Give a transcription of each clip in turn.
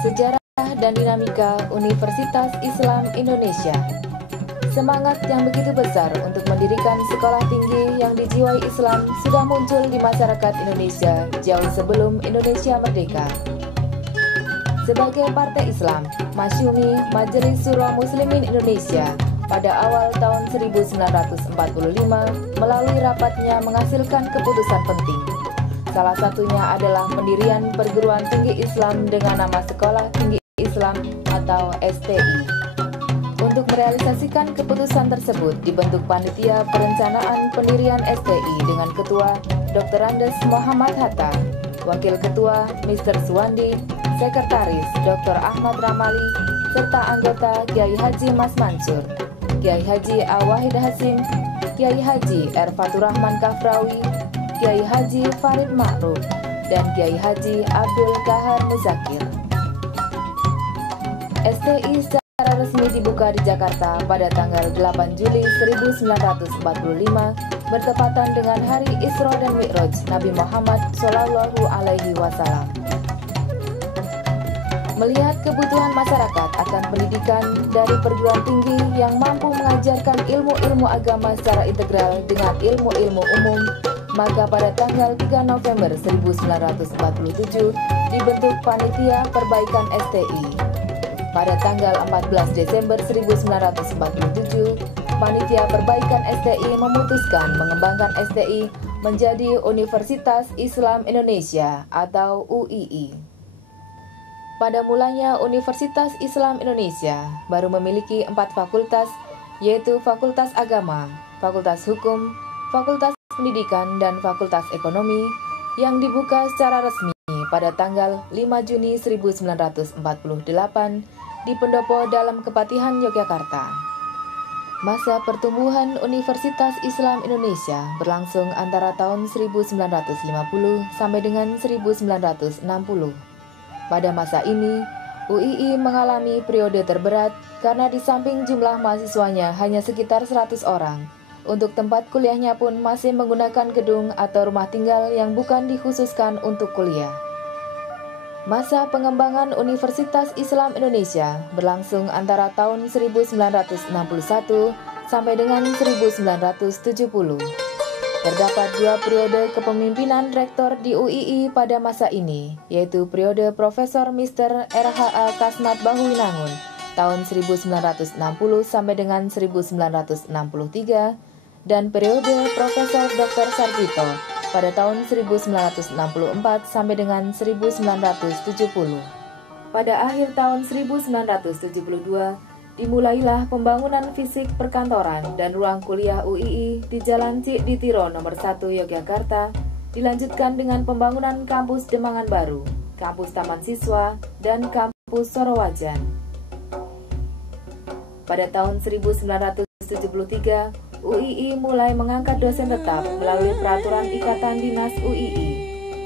Sejarah dan dinamika Universitas Islam Indonesia. Semangat yang begitu besar untuk mendirikan sekolah tinggi yang dijiwai Islam sudah muncul di masyarakat Indonesia jauh sebelum Indonesia merdeka. Sebagai partai Islam, Masyumi Majelis Syuro Muslimin Indonesia pada awal tahun 1945 melalui rapatnya menghasilkan keputusan penting. Salah satunya adalah pendirian perguruan tinggi Islam dengan nama Sekolah Tinggi Islam atau STI. Untuk merealisasikan keputusan tersebut dibentuk panitia perencanaan pendirian STI dengan Ketua Dr. Andes Muhammad Hatta, Wakil Ketua Mr. Suwandi, Sekretaris Dr. Ahmad Ramali, serta anggota Kiai Haji Mas Mansur, Kiai Haji Awahid Hasim, Kiai Haji Erfatur Rahman Kafrawi, Kiai Haji Farid Ma'ruf, dan Kiai Haji Abdul Kahar Muzakir. STI secara resmi dibuka di Jakarta pada tanggal 8 Juli 1945 bertepatan dengan Hari Isra dan Mi'raj Nabi Muhammad SAW. Melihat kebutuhan masyarakat akan pendidikan dari perguruan tinggi yang mampu mengajarkan ilmu-ilmu agama secara integral dengan ilmu-ilmu umum, maka pada tanggal 3 November 1947 dibentuk Panitia Perbaikan STI. Pada tanggal 14 Desember 1947, Panitia Perbaikan STI memutuskan mengembangkan STI menjadi Universitas Islam Indonesia atau UII. Pada mulanya Universitas Islam Indonesia baru memiliki 4 fakultas, yaitu Fakultas Agama, Fakultas Hukum, Fakultas Pendidikan, dan Fakultas Ekonomi yang dibuka secara resmi pada tanggal 5 Juni 1948 di Pendopo dalam Kepatihan Yogyakarta. Masa pertumbuhan Universitas Islam Indonesia berlangsung antara tahun 1950 sampai dengan 1960. Pada masa ini, UII mengalami periode terberat karena di samping jumlah mahasiswanya hanya sekitar 100 orang, untuk tempat kuliahnya pun masih menggunakan gedung atau rumah tinggal yang bukan dikhususkan untuk kuliah. Masa pengembangan Universitas Islam Indonesia berlangsung antara tahun 1961 sampai dengan 1970. Terdapat 2 periode kepemimpinan rektor di UII pada masa ini, yaitu periode Profesor Mr. R.H.A. Kasmat Bahuwinangun tahun 1960 sampai dengan 1963 dan periode Profesor Dr. Sarjito pada tahun 1964 sampai dengan 1970. Pada akhir tahun 1972, dimulailah pembangunan fisik perkantoran dan ruang kuliah UII di Jalan Cik Ditiro nomor 1 Yogyakarta, dilanjutkan dengan pembangunan kampus Demangan Baru, kampus Taman Siswa, dan kampus Sorowajan. Pada tahun 1973, UII mulai mengangkat dosen tetap melalui peraturan Ikatan Dinas UII.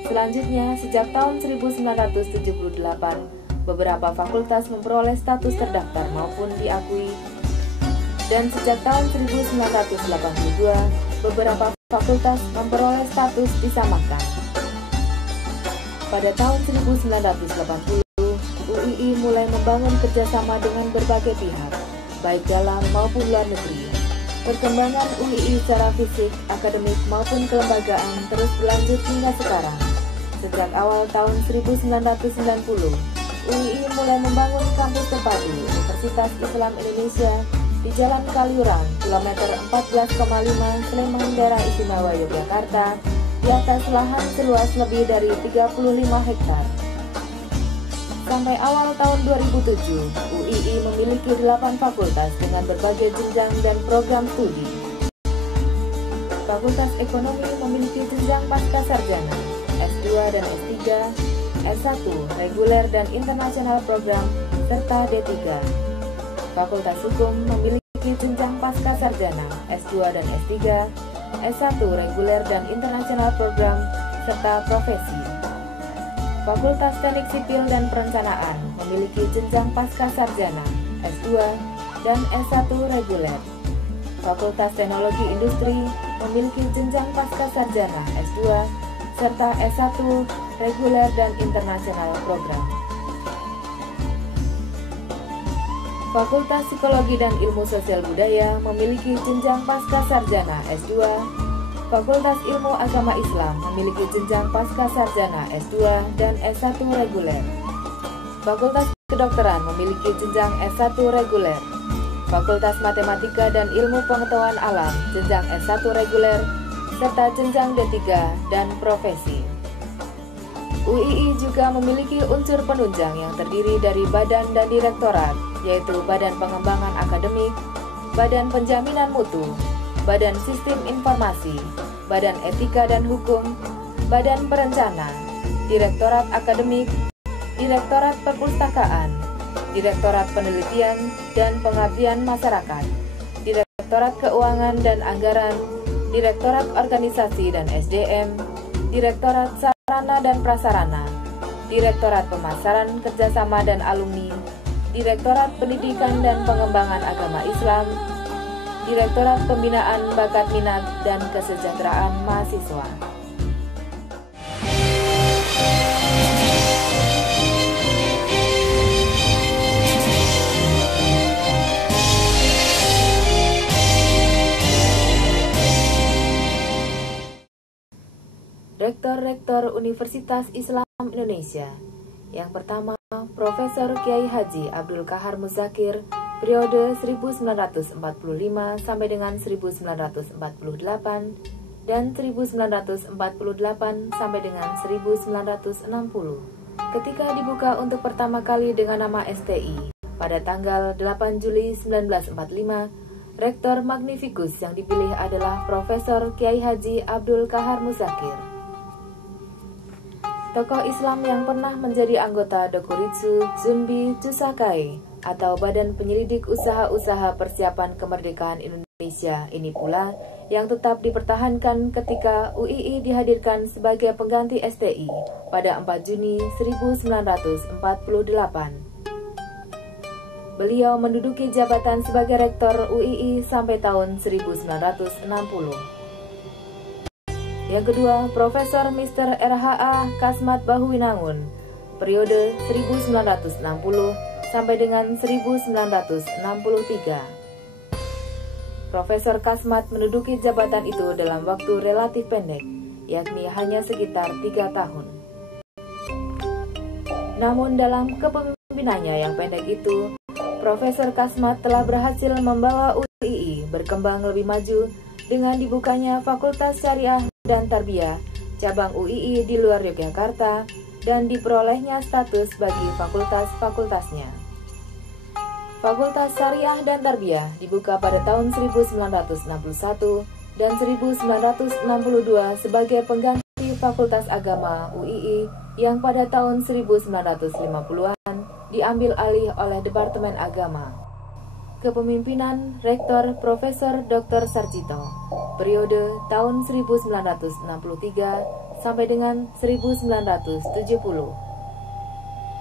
Selanjutnya, sejak tahun 1978, beberapa fakultas memperoleh status terdaftar maupun diakui. Dan sejak tahun 1982, beberapa fakultas memperoleh status disamakan. Pada tahun 1980, UII mulai membangun kerjasama dengan berbagai pihak, baik dalam maupun luar negeri. Perkembangan UII secara fisik, akademik maupun kelembagaan terus berlanjut hingga sekarang. Sejak awal tahun 1990, UII mulai membangun kampus terpadu Universitas Islam Indonesia di Jalan Kaliurang, kilometer 14,5 Sleman, Daerah Istimewa Yogyakarta, di atas lahan seluas lebih dari 35 hektar. Sampai awal tahun 2007, UII memiliki 8 fakultas dengan berbagai jenjang dan program studi. Fakultas Ekonomi memiliki jenjang pascasarjana, S2 dan S3, S1, reguler dan internasional program, serta D3. Fakultas Hukum memiliki jenjang pascasarjana, S2 dan S3, S1, reguler dan internasional program, serta profesi. Fakultas Teknik Sipil dan Perencanaan memiliki jenjang pascasarjana, S2, dan S1 reguler. Fakultas Teknologi Industri memiliki jenjang pascasarjana, S2, serta S1 reguler dan internasional program. Fakultas Psikologi dan Ilmu Sosial Budaya memiliki jenjang pasca sarjana S2. Fakultas Ilmu Agama Islam memiliki jenjang pasca sarjana S2 dan S1 reguler. Fakultas Kedokteran memiliki jenjang S1 reguler. Fakultas Matematika dan Ilmu Pengetahuan Alam jenjang S1 reguler serta jenjang D3 dan profesi. UII juga memiliki unsur penunjang yang terdiri dari badan dan direktorat, yaitu Badan Pengembangan Akademik, Badan Penjaminan Mutu, Badan Sistem Informasi, Badan Etika dan Hukum, Badan Perencana, Direktorat Akademik, Direktorat Perpustakaan, Direktorat Penelitian dan Pengabdian Masyarakat, Direktorat Keuangan dan Anggaran, Direktorat Organisasi dan SDM, Direktorat Sarana dan Prasarana, Direktorat Pemasaran Kerjasama dan Alumni, Direktorat Pendidikan dan Pengembangan Agama Islam, Direktorat Pembinaan Bakat Minat dan Kesejahteraan Mahasiswa. Rektor-Rektor Universitas Islam Indonesia. Yang pertama, Profesor Kiai Haji Abdul Kahar Muzakir, periode 1945 sampai dengan 1948 dan 1948 sampai dengan 1960. Ketika dibuka untuk pertama kali dengan nama STI pada tanggal 8 Juli 1945, Rektor Magnificus yang dipilih adalah Profesor Kiai Haji Abdul Kahar Muzakir. Tokoh Islam yang pernah menjadi anggota Dokuritsu Zunbi Tsusakai atau Badan Penyelidik Usaha-Usaha Persiapan Kemerdekaan Indonesia ini pula yang tetap dipertahankan ketika UII dihadirkan sebagai pengganti STI pada 4 Juni 1948. Beliau menduduki jabatan sebagai Rektor UII sampai tahun 1960. Yang kedua, Profesor Mr. R.H.A. Kasmat Bahuwinangun, periode 1960 sampai dengan 1963. Profesor Kasmat menduduki jabatan itu dalam waktu relatif pendek, yakni hanya sekitar 3 tahun. Namun dalam kepemimpinannya yang pendek itu, Profesor Kasmat telah berhasil membawa UII berkembang lebih maju dengan dibukanya Fakultas Syariah dan Tarbiyah cabang UII di luar Yogyakarta dan diperolehnya status bagi fakultas-fakultasnya. Fakultas Syariah dan Tarbiyah dibuka pada tahun 1961 dan 1962 sebagai pengganti Fakultas Agama UII yang pada tahun 1950-an diambil alih oleh Departemen Agama. Kepemimpinan Rektor Profesor Dr. Sarjito, periode tahun 1963 sampai dengan 1970.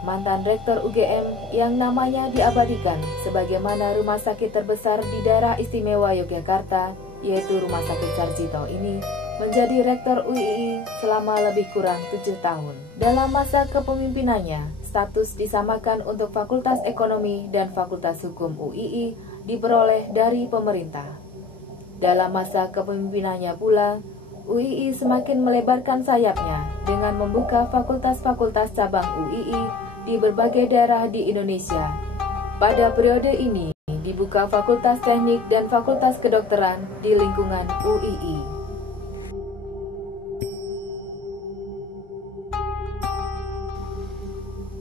Mantan Rektor UGM yang namanya diabadikan sebagaimana rumah sakit terbesar di daerah istimewa Yogyakarta, yaitu Rumah Sakit Sarjito ini, menjadi Rektor UII selama lebih kurang 7 tahun. Dalam masa kepemimpinannya, status disamakan untuk Fakultas Ekonomi dan Fakultas Hukum UII diperoleh dari pemerintah. Dalam masa kepemimpinannya pula, UII semakin melebarkan sayapnya dengan membuka fakultas-fakultas cabang UII di berbagai daerah di Indonesia. Pada periode ini, dibuka Fakultas Teknik dan Fakultas Kedokteran di lingkungan UII.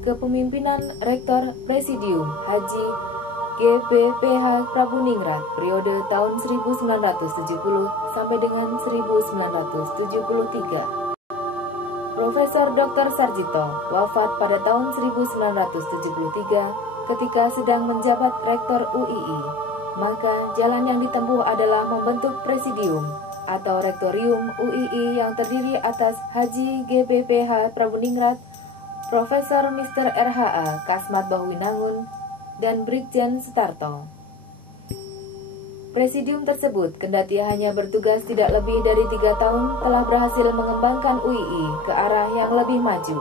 Kepemimpinan Rektor Presidium Haji GBPH Prabuningrat periode tahun 1970 sampai dengan 1973. Profesor Dr. Sarjito wafat pada tahun 1973 ketika sedang menjabat Rektor UII. Maka jalan yang ditempuh adalah membentuk Presidium atau Rektorium UII yang terdiri atas Haji GBPH Prabuningrat, Profesor Mr. R.H.A. Kasmat Bahuwinangun, dan Brigjen Sutarto. Presidium tersebut, kendati hanya bertugas tidak lebih dari 3 tahun, telah berhasil mengembangkan UII ke arah yang lebih maju.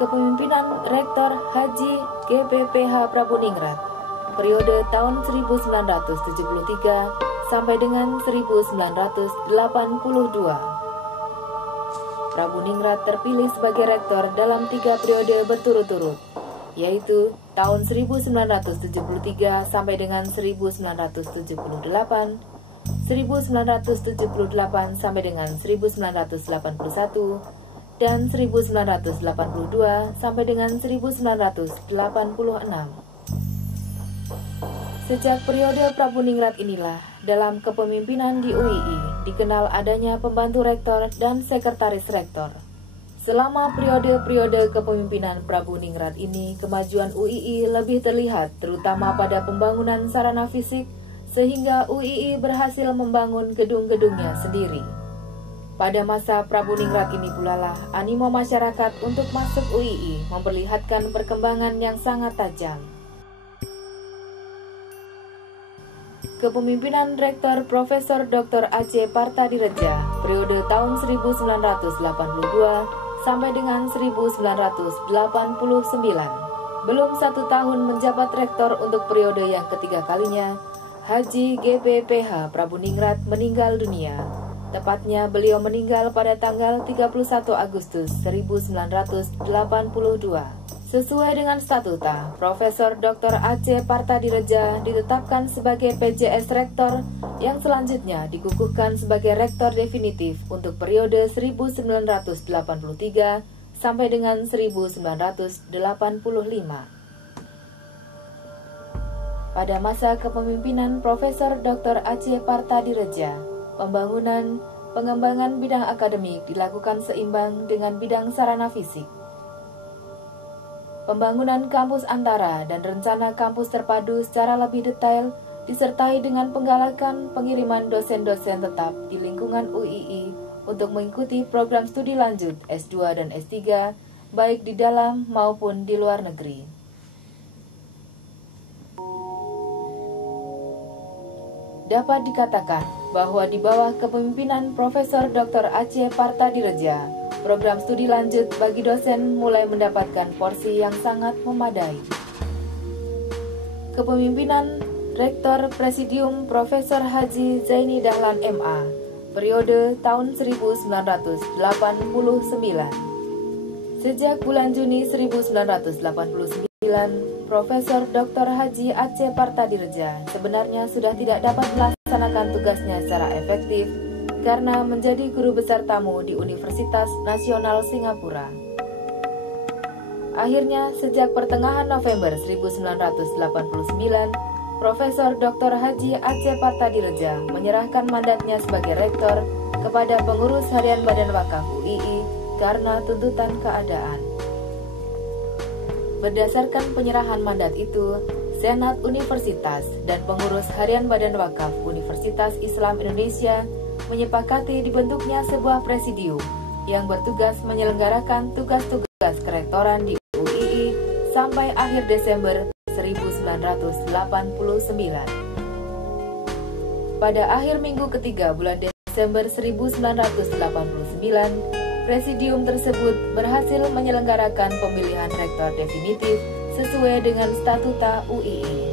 Kepemimpinan Rektor Haji GBPH Prabuningrat periode tahun 1973 sampai dengan 1982. Prabu Ningrat terpilih sebagai rektor dalam 3 periode berturut-turut, yaitu tahun 1973 sampai dengan 1978, 1978 sampai dengan 1981, dan 1982 sampai dengan 1986. Sejak periode Prabu Ningrat inilah, dalam kepemimpinan di UII dikenal adanya pembantu rektor dan sekretaris rektor. Selama periode-periode kepemimpinan Prabu Ningrat ini, kemajuan UII lebih terlihat terutama pada pembangunan sarana fisik, sehingga UII berhasil membangun gedung-gedungnya sendiri. Pada masa Prabu Ningrat ini pula lah animo masyarakat untuk masuk UII memperlihatkan perkembangan yang sangat tajam. Kepemimpinan Rektor Profesor Dr. A.C. Partadireja periode tahun 1982 sampai dengan 1989. Belum 1 tahun menjabat rektor untuk periode yang ketiga kalinya, Haji GPPH Prabu Ningrat meninggal dunia. Tepatnya beliau meninggal pada tanggal 31 Agustus 1982. Sesuai dengan statuta, Profesor Dr. A.C. Partadireja ditetapkan sebagai PJS Rektor yang selanjutnya dikukuhkan sebagai Rektor definitif untuk periode 1983 sampai dengan 1985. Pada masa kepemimpinan Profesor Dr. A.C. Partadireja, pengembangan bidang akademik dilakukan seimbang dengan bidang sarana fisik. Pembangunan kampus antara dan rencana kampus terpadu secara lebih detail disertai dengan penggalakan pengiriman dosen-dosen tetap di lingkungan UII untuk mengikuti program studi lanjut S2 dan S3 baik di dalam maupun di luar negeri. Dapat dikatakan bahwa di bawah kepemimpinan Profesor Dr. A.C. Partadireja, program studi lanjut bagi dosen mulai mendapatkan porsi yang sangat memadai. Kepemimpinan Rektor Presidium Profesor Haji Zaini Dahlan MA, periode tahun 1989. Sejak bulan Juni 1989, Profesor Dr. Haji A.C. Partadireja sebenarnya sudah tidak dapat melaksanakan tugasnya secara efektif karena menjadi guru besar tamu di Universitas Nasional Singapura. Akhirnya, sejak pertengahan November 1989, Profesor Dr. Haji A.C. Partadireja menyerahkan mandatnya sebagai rektor kepada pengurus harian Badan Wakaf UII karena tuntutan keadaan. Berdasarkan penyerahan mandat itu, Senat Universitas dan pengurus harian Badan Wakaf Universitas Islam Indonesia menyepakati dibentuknya sebuah presidium yang bertugas menyelenggarakan tugas-tugas kerektoran di UII sampai akhir Desember 1989. Pada akhir minggu ketiga bulan Desember 1989, presidium tersebut berhasil menyelenggarakan pemilihan rektor definitif sesuai dengan statuta UII.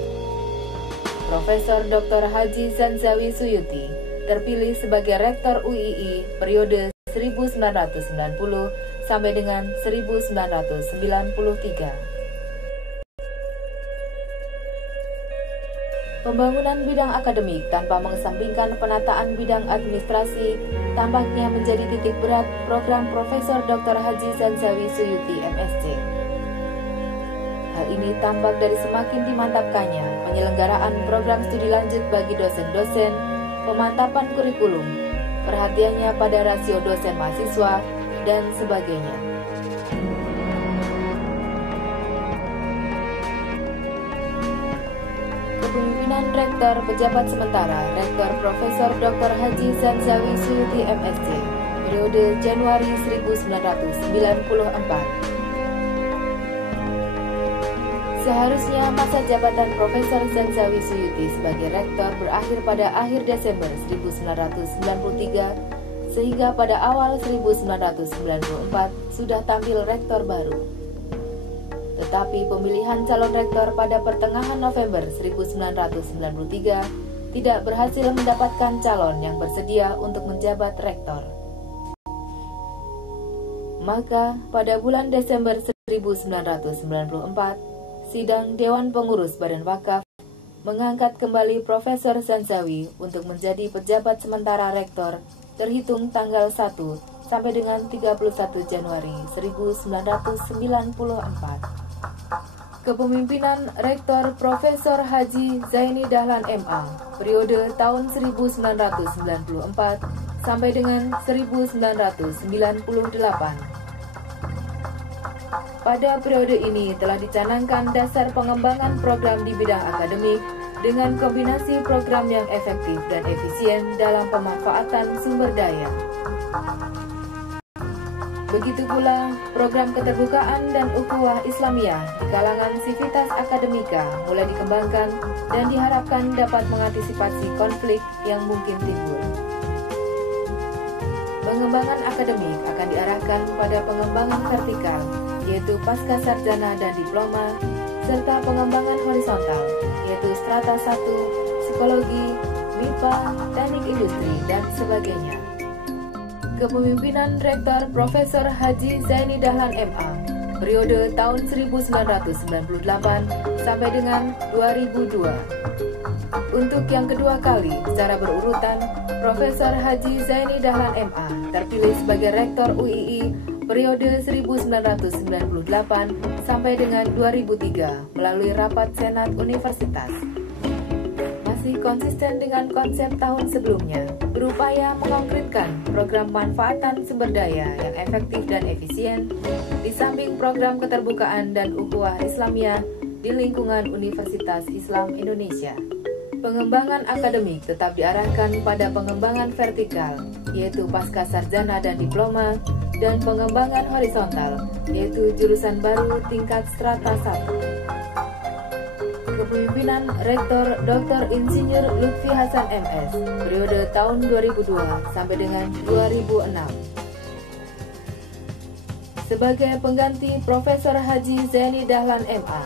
Profesor Dr. Haji Zanzawi Suyuti terpilih sebagai rektor UII periode 1990 sampai dengan 1993. Pembangunan bidang akademik tanpa mengesampingkan penataan bidang administrasi tampaknya menjadi titik berat program Profesor Dr. Haji Zanzawi Suyuti MSc. Hal ini tampak dari semakin dimantapkannya penyelenggaraan program studi lanjut bagi dosen-dosen, pemantapan kurikulum, perhatiannya pada rasio dosen mahasiswa, dan sebagainya. Kepemimpinan Rektor Pejabat Sementara Rektor Profesor Dr. Haji Zanzawi Suyuti MSc periode Januari 1994. Seharusnya masa jabatan Profesor Zanzawi Suyuti sebagai rektor berakhir pada akhir Desember 1993, sehingga pada awal 1994 sudah tampil rektor baru. tetapi pemilihan calon rektor pada pertengahan November 1993 tidak berhasil mendapatkan calon yang bersedia untuk menjabat rektor. Maka pada bulan Desember 1994, sidang Dewan Pengurus Badan Wakaf mengangkat kembali Profesor Zanzawi untuk menjadi pejabat sementara rektor terhitung tanggal 1 sampai dengan 31 Januari 1994. Kepemimpinan Rektor Profesor Haji Zaini Dahlan MA periode tahun 1994 sampai dengan 1998. Pada periode ini telah dicanangkan dasar pengembangan program di bidang akademik dengan kombinasi program yang efektif dan efisien dalam pemanfaatan sumber daya. Begitu pula program keterbukaan dan ukhuwah Islamiyah di kalangan sivitas akademika mulai dikembangkan dan diharapkan dapat mengantisipasi konflik yang mungkin timbul. Pengembangan akademik akan diarahkan pada pengembangan vertikal, yaitu pasca sarjana dan diploma, serta pengembangan horizontal, yaitu strata 1, psikologi, MIPA, teknik industri, dan sebagainya. Kepemimpinan Rektor Profesor Haji Zaini Dahlan MA periode tahun 1998 sampai dengan 2002. Untuk yang kedua kali secara berurutan, Profesor Haji Zaini Dahlan MA terpilih sebagai Rektor UII periode 1998 sampai dengan 2003 melalui rapat Senat Universitas. Masih konsisten dengan konsep tahun sebelumnya, berupaya mengkonkretkan program pemanfaatan sumber daya yang efektif dan efisien, di samping program keterbukaan dan ukhuwah Islamiyah di lingkungan Universitas Islam Indonesia. Pengembangan akademik tetap diarahkan pada pengembangan vertikal, yaitu pasca sarjana dan diploma, dan pengembangan horizontal, yaitu jurusan baru tingkat strata 1. Kepemimpinan Rektor Dr. Insinyur Lutfi Hasan MS periode tahun 2002 sampai dengan 2006. Sebagai pengganti Profesor Haji Zaini Dahlan MA,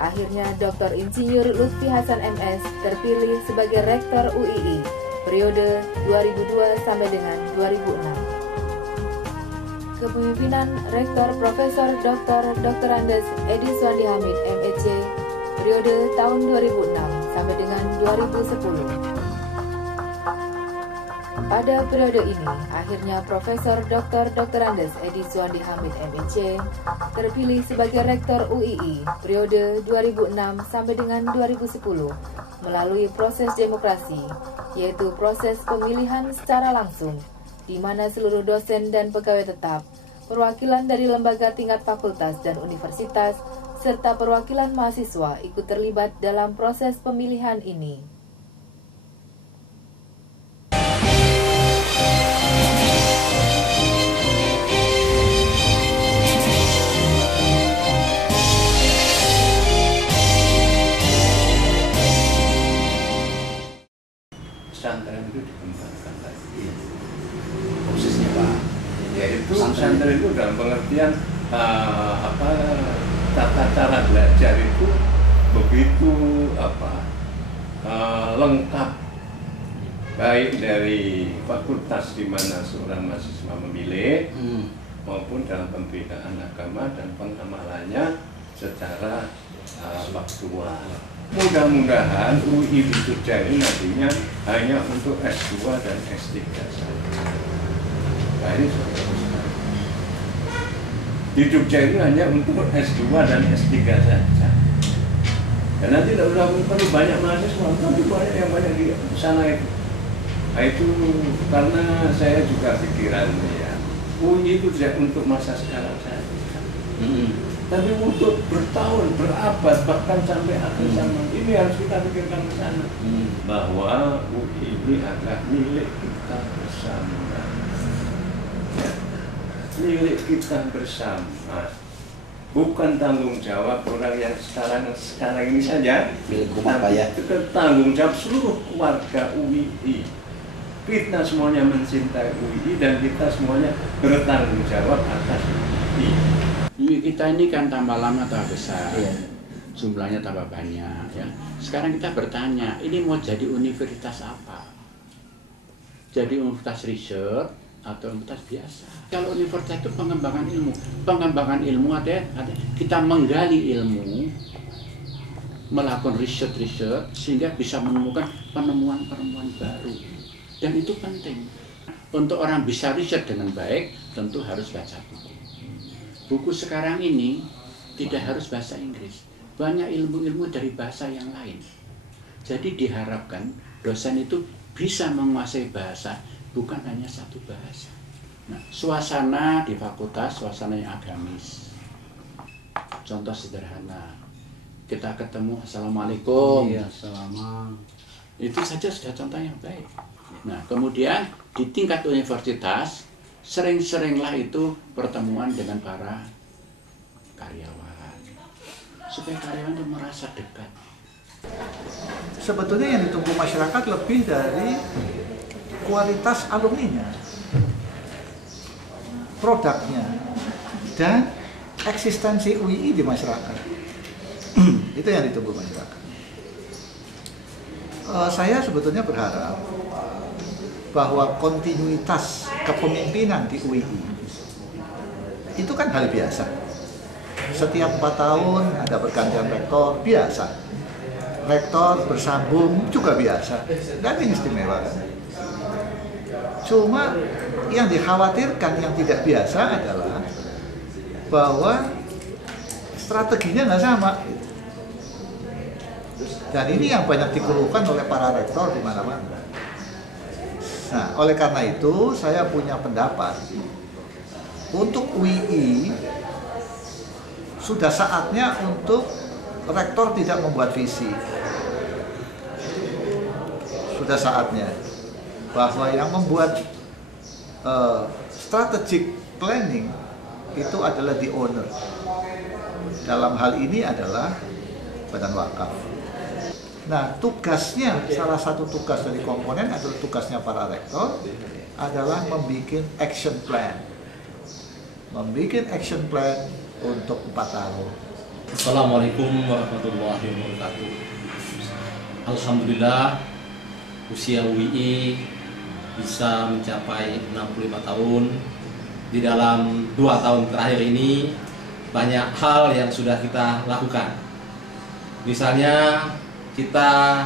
akhirnya Dr. Insinyur Lutfi Hasan MS terpilih sebagai Rektor UII periode 2002 sampai dengan 2006. Kepemimpinan Rektor Profesor Dr. Andes Edi Suwandi Hamid MEC periode tahun 2006 sampai dengan 2010. Pada periode ini, akhirnya Profesor Dr. Andes Edi Suwandi Hamid MEC terpilih sebagai Rektor UII periode 2006 sampai dengan 2010 melalui proses demokrasi, yaitu proses pemilihan secara langsung, di mana seluruh dosen dan pegawai tetap, perwakilan dari lembaga tingkat fakultas dan universitas, serta perwakilan mahasiswa ikut terlibat dalam proses pemilihan ini. Pesantren itu dikembangkan lagi prosesnya, Pak. Yaitu pesantren itu dalam pengertian tata cara belajar itu begitu lengkap, baik dari fakultas di mana seorang mahasiswa memilih maupun dalam pembinaan agama dan pengamalannya secara faktual. Mudah-mudahan UI di Jogja ini nantinya hanya untuk S2 dan S3 saja. Nah, ini di Jogja ini hanya untuk S2 dan S3 saja. Dan nanti tidak perlu banyak mahasiswa, tapi banyak di sana itu. Nah, itu karena saya juga pikirannya ya, UI itu tidak untuk masa sekarang saja. Tapi untuk bertahun, berabad, bahkan sampai akhir zaman. Ini harus kita pikirkan ke sana. Bahwa UI ini adalah milik kita bersama. Ya. Milik kita bersama. Bukan tanggung jawab orang yang sekarang ini saja. Milik rumah Pak ya. Itu tanggung jawab seluruh warga UI. Kita semuanya mencintai UI dan kita semuanya bertanggung jawab atas UI. UI kita ini kan tambah lama tambah besar, Iya. jumlahnya tambah banyak ya. Sekarang kita bertanya, ini mau jadi universitas apa? Jadi universitas riset atau universitas biasa? Kalau universitas itu pengembangan ilmu ada kita menggali ilmu, melakukan riset sehingga bisa menemukan penemuan baru, dan itu penting. Untuk orang bisa riset dengan baik, tentu harus baca buku. Buku sekarang ini tidak harus bahasa Inggris, banyak ilmu-ilmu dari bahasa yang lain. Jadi diharapkan dosen itu bisa menguasai bahasa, bukan hanya satu bahasa. Nah, suasana di fakultas, suasana yang agamis. Contoh sederhana, kita ketemu, Assalamualaikum. Iya, selama Itu saja sudah contoh yang baik. Nah, kemudian di tingkat universitas, sering-seringlah itu pertemuan dengan para karyawan, supaya karyawan itu merasa dekat. Sebetulnya yang ditunggu masyarakat lebih dari kualitas alumninya, produknya, dan eksistensi UII di masyarakat. Itu yang ditunggu masyarakat. Saya sebetulnya berharap bahwa kontinuitas kepemimpinan di UII itu kan hal biasa. Setiap 4 tahun ada pergantian rektor, biasa. Rektor bersambung juga biasa. Nggak ada yang istimewa kan? Cuma yang dikhawatirkan yang tidak biasa adalah bahwa strateginya nggak sama. Dan ini yang banyak dikeluhkan oleh para rektor di mana-mana. Nah, oleh karena itu saya punya pendapat untuk UII sudah saatnya untuk rektor tidak membuat visi. Sudah saatnya bahwa yang membuat strategic planning itu adalah the owner. Dalam hal ini adalah Badan Wakaf. Nah, tugasnya, salah satu tugas dari komponen adalah tugasnya para rektor adalah membuat action plan. Membuat action plan untuk 4 tahun. Assalamualaikum warahmatullahi wabarakatuh. Alhamdulillah, usia UII bisa mencapai 65 tahun. Di dalam 2 tahun terakhir ini banyak hal yang sudah kita lakukan. Misalnya kita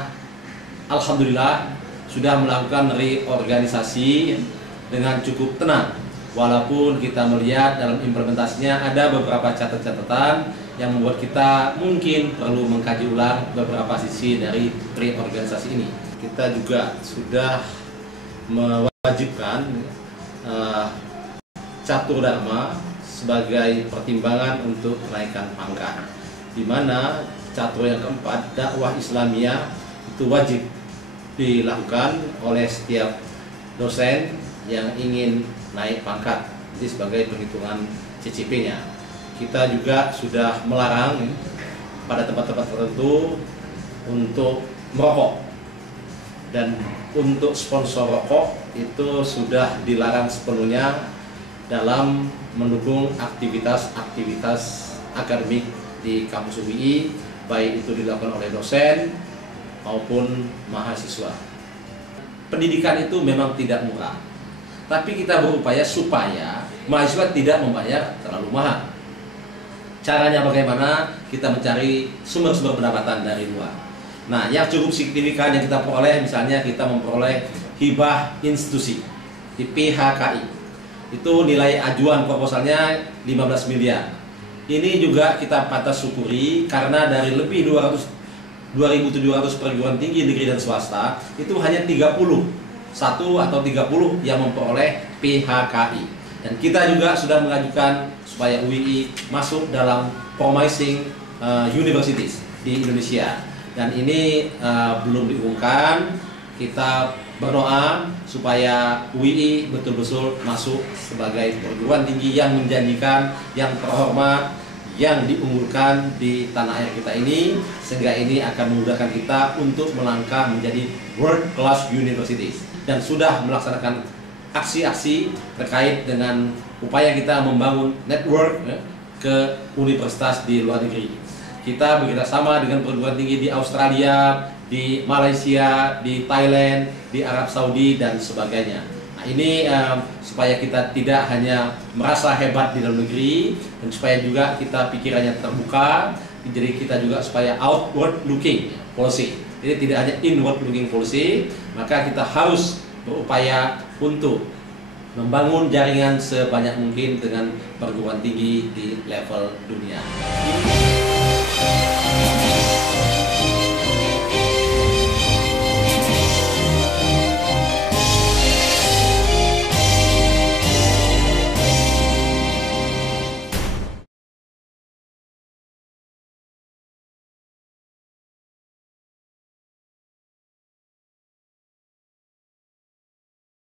alhamdulillah sudah melakukan reorganisasi dengan cukup tenang. Walaupun kita melihat dalam implementasinya ada beberapa catatan yang membuat kita mungkin perlu mengkaji ulang beberapa sisi dari reorganisasi ini. Kita juga sudah mewajibkan catur dharma sebagai pertimbangan untuk kenaikan pangkat, di mana catur yang keempat, dakwah Islamiyah itu wajib dilakukan oleh setiap dosen yang ingin naik pangkat, jadi sebagai perhitungan CCP-nya. Kita juga sudah melarang pada tempat-tempat tertentu untuk merokok, dan untuk sponsor rokok itu sudah dilarang sepenuhnya dalam mendukung aktivitas akademik di kampus UII, baik itu dilakukan oleh dosen maupun mahasiswa. Pendidikan itu memang tidak murah, tapi kita berupaya supaya mahasiswa tidak membayar terlalu mahal. Caranya bagaimana? Kita mencari sumber-sumber pendapatan dari luar. Nah, yang cukup signifikan yang kita peroleh, misalnya kita memperoleh hibah institusi di PHKI. Itu nilai ajuan proposalnya 15 miliar. Ini juga kita patut syukuri karena dari lebih 2.700 perguruan tinggi negeri dan swasta, itu hanya 31 atau 30 yang memperoleh PHKI. Dan kita juga sudah mengajukan supaya UII masuk dalam promising universities di Indonesia. Dan ini belum diumumkan. Kita berdoa supaya UII betul-betul masuk sebagai perguruan tinggi yang menjanjikan, yang terhormat, yang diunggulkan di tanah air kita ini, sehingga ini akan memudahkan kita untuk melangkah menjadi world class universities, dan sudah melaksanakan aksi-aksi terkait dengan upaya kita membangun network ke universitas di luar negeri. Kita bekerjasama dengan perguruan tinggi di Australia, di Malaysia, di Thailand, di Arab Saudi, dan sebagainya. Nah, ini supaya kita tidak hanya merasa hebat di dalam negeri, dan supaya juga kita pikirannya terbuka, jadi kita juga supaya outward looking policy. Jadi tidak hanya inward looking policy, maka kita harus berupaya untuk membangun jaringan sebanyak mungkin dengan perguruan tinggi di level dunia.